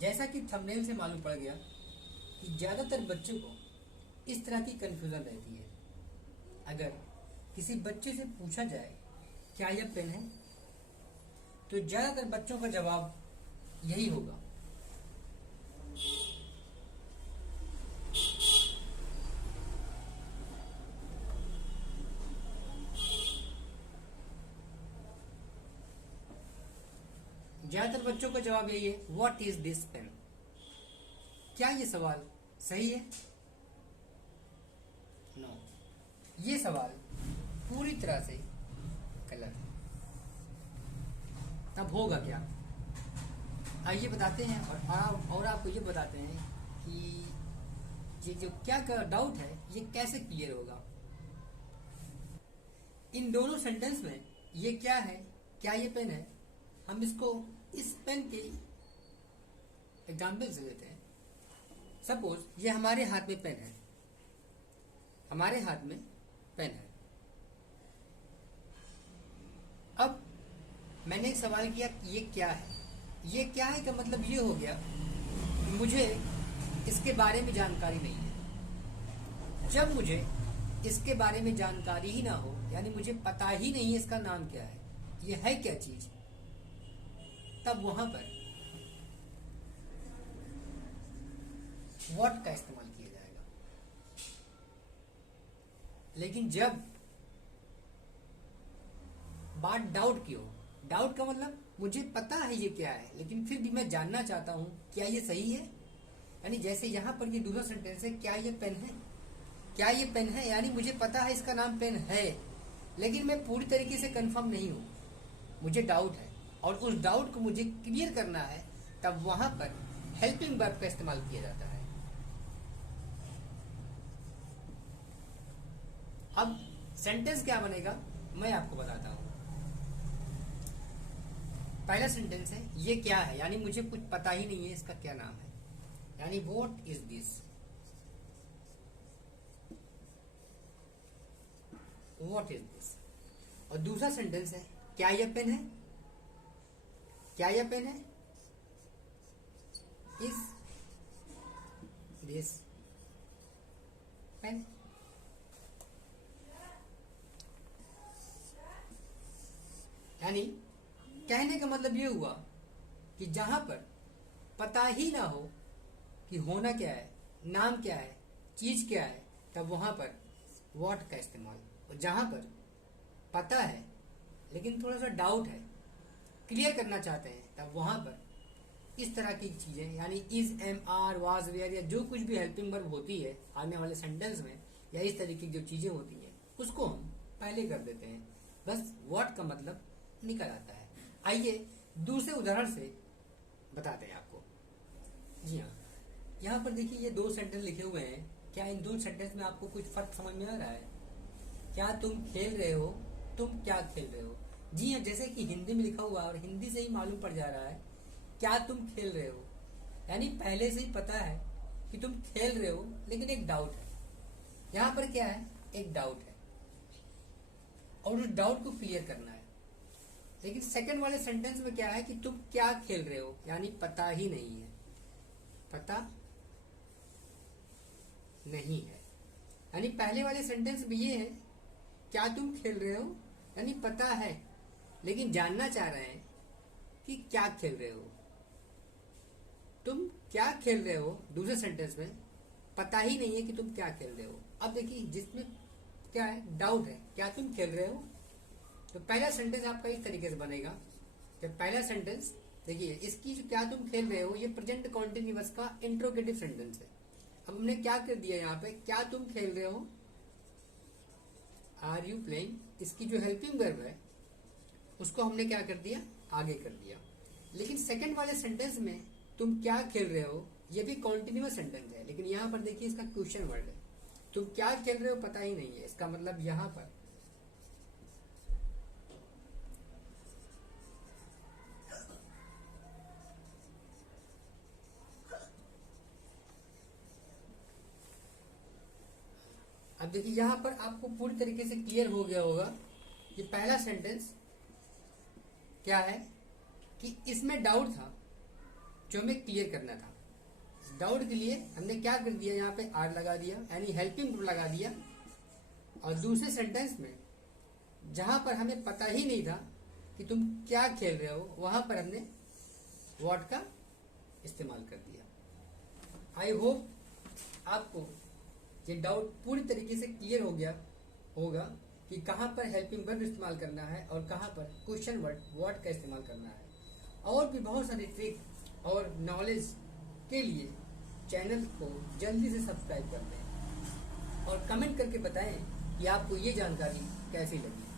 जैसा कि थंबनेल से मालूम पड़ गया कि ज़्यादातर बच्चों को इस तरह की कन्फ्यूज़न रहती है। अगर किसी बच्चे से पूछा जाए क्या यह पेन है, तो ज़्यादातर बच्चों का जवाब यही होगा, ज़्यादातर बच्चों का जवाब यही है, व्हाट इज दिस पेन। क्या ये सवाल सही है? नो, ये सवाल पूरी तरह से गलत है। तब होगा क्या, आइए बताते हैं। और आपको ये बताते हैं कि ये जो क्या डाउट है ये कैसे क्लियर होगा। इन दोनों सेंटेंस में ये क्या है, क्या ये पेन है, हम इसको इस पेन के एग्जाम्पल से लेते हैं। सपोज ये हमारे हाथ में पेन है, हमारे हाथ में पेन है। अब मैंने एक सवाल किया कि ये क्या है। ये क्या है का मतलब ये हो गया कि मुझे इसके बारे में जानकारी नहीं है। जब मुझे इसके बारे में जानकारी ही ना हो, यानी मुझे पता ही नहीं है इसका नाम क्या है, ये है क्या चीज, तब वहां पर व्हाट का इस्तेमाल किया जाएगा। लेकिन जब बात डाउट की हो, डाउट का मतलब मुझे पता है ये क्या है, लेकिन फिर भी मैं जानना चाहता हूं क्या ये सही है। यानी जैसे यहां पर ये दूसरा सेंटेंस है, क्या ये पेन है, क्या ये पेन है, यानी मुझे पता है इसका नाम पेन है, लेकिन मैं पूरी तरीके से कंफर्म नहीं हूं, मुझे डाउट है और उस डाउट को मुझे क्लियर करना है। तब वहां पर हेल्पिंग वर्ब का इस्तेमाल किया जाता है। अब सेंटेंस क्या बनेगा मैं आपको बताता हूं। पहला सेंटेंस है ये क्या है, यानी मुझे कुछ पता ही नहीं है इसका क्या नाम है, यानी what is this, what is this. और दूसरा सेंटेंस है क्या यह पेन है, क्या यह पेन है, इज दिस पेन। यानी कहने का मतलब ये हुआ कि जहां पर पता ही ना हो कि होना क्या है, नाम क्या है, चीज क्या है, तब वहां पर व्हाट का इस्तेमाल। और जहां पर पता है लेकिन थोड़ा सा डाउट है, क्लियर करना चाहते हैं, तब वहां पर इस तरह की चीजें, यानी is, am, are, was, were या जो कुछ भी हेल्पिंग वर्ब होती है आने वाले सेंटेंस में, या इस तरीके की जो चीजें होती हैं उसको हम पहले कर देते हैं, बस व्हाट का मतलब निकल आता है। आइए दूसरे उदाहरण से बताते हैं आपको। जी हाँ, यहाँ पर देखिए ये दो सेंटेंस लिखे हुए हैं। क्या इन दो सेंटेंस में आपको कुछ फर्क समझ में आ रहा है? क्या तुम खेल रहे हो, तुम क्या खेल रहे हो। जी हाँ, जैसे कि हिंदी में लिखा हुआ और हिंदी से ही मालूम पड़ जा रहा है क्या तुम खेल रहे हो, यानी पहले से ही पता है कि तुम खेल रहे हो, लेकिन एक डाउट है। यहाँ पर क्या है, एक डाउट है और उस डाउट को क्लियर करना है। लेकिन सेकंड वाले सेंटेंस में क्या है कि तुम क्या खेल रहे हो, यानी पता ही नहीं है, पता नहीं है। यानी पहले वाले सेंटेंस में ये है क्या तुम खेल रहे हो, यानी पता है लेकिन जानना चाह रहे हैं कि क्या खेल रहे हो। तुम क्या खेल रहे हो, दूसरे सेंटेंस में पता ही नहीं है कि तुम क्या खेल रहे हो। अब देखिए जिसमें क्या है, डाउट है, क्या तुम खेल रहे हो, तो पहला सेंटेंस आपका इस तरीके से बनेगा। जब पहला सेंटेंस देखिए, इसकी जो क्या तुम खेल रहे हो ये प्रेजेंट कॉन्टिन्यूअस का इंट्रोगेटिव सेंटेंस है। अब हमने क्या कर दिया यहाँ पे, क्या तुम खेल रहे हो, आर यू प्लेइंग, इसकी जो हेल्पिंग वर्ब है उसको हमने क्या कर दिया, आगे कर दिया। लेकिन सेकंड वाले सेंटेंस में तुम क्या खेल रहे हो ये भी कॉन्टिन्यूअस सेंटेंस है, लेकिन यहाँ पर देखिए इसका क्वेश्चन वर्ड है। तुम क्या खेल रहे हो पता ही नहीं है, इसका मतलब यहाँ पर अब देखिए यहां पर आपको पूरी तरीके से क्लियर हो गया होगा कि पहला सेंटेंस क्या है कि इसमें डाउट था जो हमें क्लियर करना था। डाउट के लिए हमने क्या कर दिया, यहाँ पे आर लगा दिया यानी हेल्पिंग वर्ब लगा दिया, और दूसरे सेंटेंस में जहां पर हमें पता ही नहीं था कि तुम क्या खेल रहे हो, वहां पर हमने व्हाट का इस्तेमाल कर दिया। आई होप आपको ये डाउट पूरी तरीके से क्लियर हो गया होगा कि कहां पर हेल्पिंग वर्ब इस्तेमाल करना है और कहां पर क्वेश्चन वर्ड व्हाट का इस्तेमाल करना है। और भी बहुत सारी ट्रिक और नॉलेज के लिए चैनल को जल्दी से सब्सक्राइब कर दें और कमेंट करके बताएं कि आपको ये जानकारी कैसी लगी।